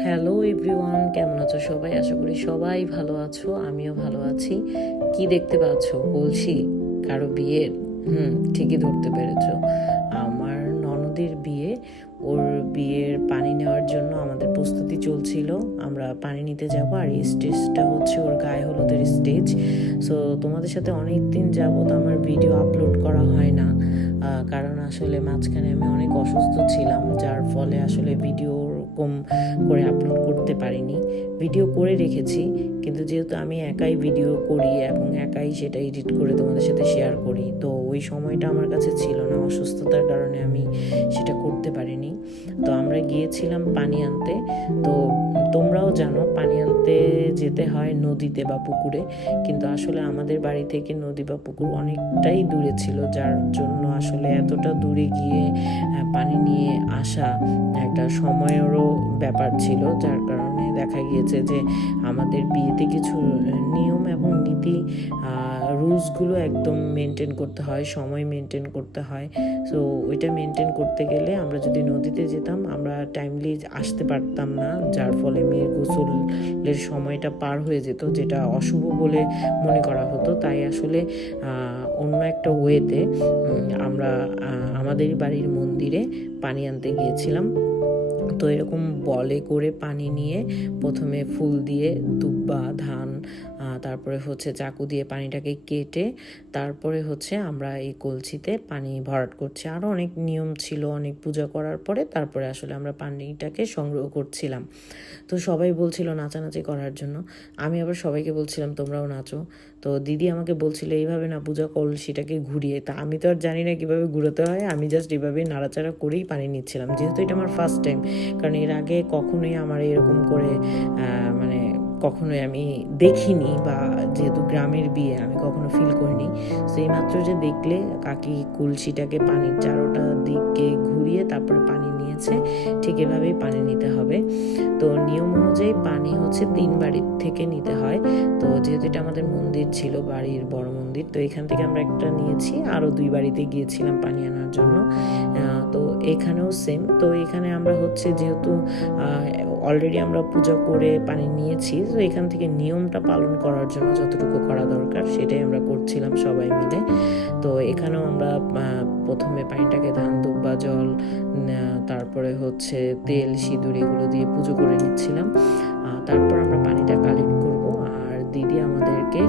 Hello everyone, কেমন আছো সবাই? আশা করি সবাই ভালো আছো, আমিও ভালো আছি। কি দেখতে পাচ্ছ? কলসি? কারো বিয়ের? ঠিকই ধরতে পেরেছো। আমার ননদের বিয়ে। ওর বিয়ের পানি নেওয়ার জন্য আমাদের প্রস্তুতি চলছিল। আমরা পানি নিতে যাব, আর এই স্টেজটা হচ্ছে ওর গায়ে হলুদের স্টেজ। সো তোমাদের সাথে অনেক দিন যাবত আমার ভিডিও আপলোড করা হয় না, কারণ আসলে মাঝখানে আমি অনেক অসুস্থ ছিলাম, যার ফলে আসলে ভিডিও কম করে আপলোড করতে পারিনি। ভিডিও করে রেখেছি, কিন্তু যেহেতু আমি একাই ভিডিও করি এবং একাই সেটা এডিট করে তোমাদের সাথে শেয়ার করি, তো ওই সময়টা আমার কাছে ছিল না, অসুস্থতার কারণে আমি সেটা করতে পারিনি। তো আমরা গিয়েছিলাম পানি আনতে। তো তোমরাও জানো পানি আনতে যেতে হয় নদীতে বা পুকুরে, কিন্তু আসলে আমাদের বাড়ি থেকে নদী বা পুকুর অনেকটাই দূরে ছিল, যার জন্য আসলে এতটা দূরে গিয়ে পানি নিয়ে আসা একটা সময়েরও ব্যাপার ছিল, যার কারণে দেখা গিয়েছে যে আমাদের বিয়েতে কিছু নিয়ম এবং নীতি রুলসগুলো একদম মেনটেন করতে হয়, সময় মেনটেন করতে হয়। সো ওইটা মেনটেন করতে গেলে আমরা যদি নদীতে যেতাম আমরা টাইমলি আসতে পারতাম না, যার ফলে মেয়ের গোসলের সময়টা পার হয়ে যেত, যেটা অশুভ বলে মনে করা হতো। তাই আসলে অন্য একটা ওয়েতে আমরা আমাদের বাড়ির মন্দিরে পানি আনতে গিয়েছিলাম। তো এরকম বলে করে পানি নিয়ে প্রথমে ফুল দিয়ে দুব্বা ধান, তারপরে হচ্ছে চাকু দিয়ে পানিটাকে কেটে তারপরে হচ্ছে আমরা এই কলসিতে পানি ভরাট করছি। আরও অনেক নিয়ম ছিল, অনেক পূজা করার পরে তারপরে আসলে আমরা পানিটাকে সংগ্রহ করছিলাম। তো সবাই বলছিল নাচানাচি করার জন্য, আমি আবার সবাইকে বলছিলাম তোমরাও নাচো। তো দিদি আমাকে বলছিল এইভাবে না পূজা কলসিটাকে ঘুরিয়ে, তা আমি তো আর জানি না কীভাবে ঘুরাতে হয়, আমি জাস্ট এইভাবে নাড়াচাড়া করেই পানি নিচ্ছিলাম, যেহেতু এটা আমার ফার্স্ট টাইম। কারণ এর আগে কখনোই আমার এরকম করে মানে কখনোই আমি দেখিনি, বা যেহেতু গ্রামের বিয়ে আমি কখনো ফিল করিনি। সেই মাত্র যে দেখলে কাকি কলসিটাকে পানির চারোটা দিকে ঘুরিয়ে তারপরে পানি নিয়েছে, ঠিক এভাবেই পানি নিতে হবে। তো নিয়ম অনুযায়ী পানি হচ্ছে 3 বাড়ির থেকে নিতে হয়। তো যেহেতু এটা আমাদের মন্দির ছিল, বাড়ির বড় মন্দির, তো এখান থেকে আমরা একটা নিয়েছি, আরও 2 বাড়িতে গিয়েছিলাম পানি আনার জন্য। তো এখানেও সেম। তো এখানে আমরা হচ্ছে যেহেতু অলরেডি আমরা পূজা করে পানি নিয়েছি, তো এখান থেকে নিয়মটা পালন করার জন্য যতটুকু করা দরকার সেটাই আমরা করছিলাম সবাই মিলে। তো এখানেও আমরা প্রথমে পানিটাকে ধান দুব্বা জল, তারপরে হচ্ছে তেল সিঁদুর এগুলো দিয়ে পুজো করে নিচ্ছিলাম। তারপর আমরা পানিটা কালেক্ট করব। আর দিদি আমাদেরকে,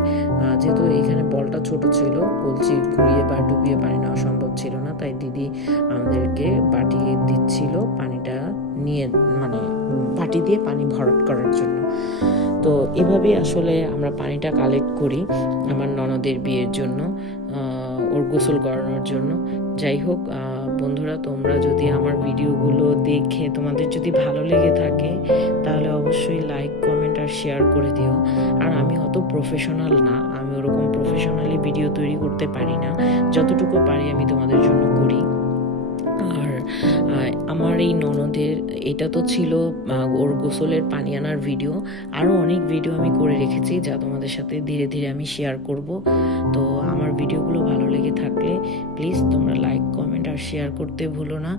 যেহেতু এখানে বলটা ছোট ছিল, কলসি ঘুরিয়ে বা ডুবিয়ে পানি নেওয়া সম্ভব ছিল না, তাই দিদি আমাদেরকে বাটি দিচ্ছিল পানিটা নিয়ে, মানে বাটি দিয়ে পানি ভরাট করার জন্য। তো এভাবেই আসলে আমরা পানিটা কালেক্ট করি আমার ননদের বিয়ের জন্য, ওর গোসল করানোর জন্য। যাই হোক বন্ধুরা, তোমরা যদি আমার ভিডিওগুলো দেখে তোমাদের যদি ভালো লেগে থাকে তাহলে অবশ্যই লাইক কমেন্ট আর শেয়ার করে দিও। আর আমি অত প্রফেশনাল না, আমি ওরকম প্রফেশনালি ভিডিও তৈরি করতে পারি না, যতটুকু পারি আমি তোমাদের জন্য করি। আর আমার এই ননদের এটা তো ছিল ওর গোসলের পানি আনার ভিডিও। আরও অনেক ভিডিও আমি করে রেখেছি যা তোমাদের সাথে ধীরে ধীরে আমি শেয়ার করব। তো আমার ভিডিওগুলো ভালো লেগে থাকলে প্লিজ তোমরা লাইক কমেন্ট আর শেয়ার করতে ভুলো না।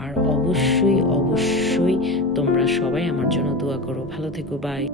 আর অবশ্যই অবশ্যই তোমরা সবাই আমার জন্য দোয়া করো। ভালো থেকো, বাই।